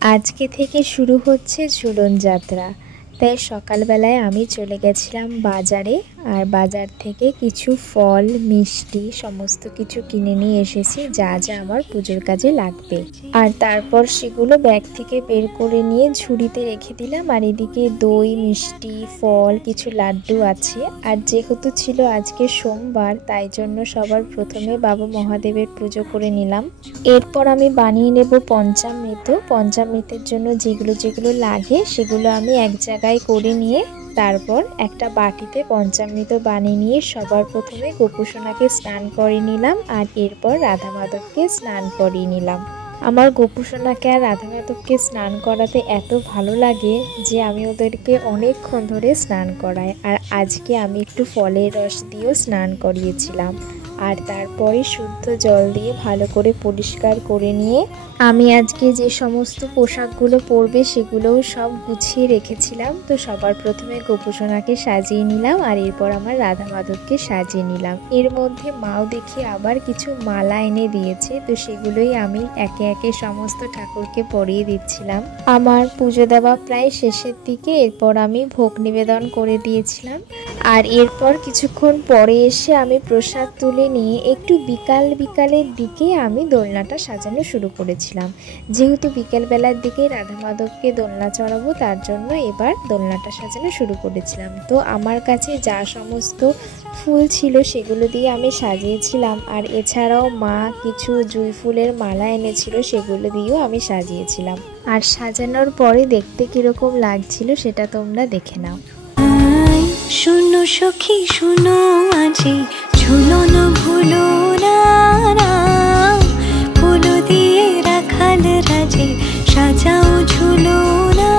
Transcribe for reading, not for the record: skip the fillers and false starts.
আজকে থেকে শুরু হচ্ছে ঝুলন যাত্রা। তাই সকালবেলায় আমি চলে গেছিলাম বাজারে, আর বাজার থেকে কিছু ফল মিষ্টি সমস্ত কিছু কিনে নিয়ে এসেছি, যা যা আমার পুজোর কাজে লাগবে। আর তারপর সেগুলো ব্যাগ থেকে বের করে নিয়ে ঝুড়িতে রেখে দিলাম। আর এদিকে দই মিষ্টি ফল কিছু লাড্ডু আছে। আর যেহেতু ছিল আজকে সোমবার, তাই জন্য সবার প্রথমে বাবা মহাদেবের পুজো করে নিলাম। এরপর আমি বানিয়ে নেব পঞ্চামৃত। পঞ্চামৃতের জন্য যেগুলো লাগে সেগুলো আমি এক জায়গায় করে নিয়ে তারপর একটা বাটিতে পঞ্চামৃত বানিয়ে নিয়ে সবার প্রথমে গোপুসোনাকে স্নান করিয়ে নিলাম, আর এরপর রাধা মাধবকে স্নান করিয়ে নিলাম। আমার গোপুসোনাকে আর রাধা মাধবকে স্নান করাতে এত ভালো লাগে যে আমি ওদেরকে অনেকক্ষণ ধরে স্নান করাই। আর আজকে আমি একটু ফলের রস দিয়েও স্নান করিয়েছিলাম। আর তারপরে শুদ্ধ জল দিয়ে ভালো করে পরিষ্কার করে নিয়ে আমি আজকে যে সমস্ত পোশাকগুলো পরবে সেগুলোও সব গুছিয়ে রেখেছিলাম। তো সবার প্রথমে গোপুসোনাকে সাজিয়ে নিলাম, আর এরপর আমার রাধা মাধবকে সাজিয়ে নিলাম। এর মধ্যে মাও দেখি আবার কিছু মালা এনে দিয়েছে, তো সেগুলোই আমি একে একে সমস্ত ঠাকুরকে পরিয়ে দিচ্ছিলাম। আমার পুজো দেওয়া প্রায় শেষের দিকে। এরপর আমি ভোগ নিবেদন করে দিয়েছিলাম। আর এরপর কিছুক্ষণ পরে এসে আমি প্রসাদ তুলে নিয়ে একটু বিকালের দিকে আমি দোলনাটা সাজানো শুরু করেছিলাম। যেহেতু বিকেলবেলার দিকে রাধা মাধবকে দোলনা চড়াবো, তার জন্য এবার দোলনাটা সাজানো শুরু করেছিলাম। তো আমার কাছে যা সমস্ত ফুল ছিল সেগুলো দিয়ে আমি সাজিয়েছিলাম। আর এছাড়াও মা কিছু জুঁই ফুলের মালা এনেছিল, সেগুলো দিয়েও আমি সাজিয়েছিলাম। আর সাজানোর পরে দেখতে কিরকম লাগছিল সেটা তোমরা দেখে নাও। শুনো সখী শুনো আজি ঝুলন ভুলো না, ফুল দিয়ে রাখাল রাজে সাজাও ঝুলো না।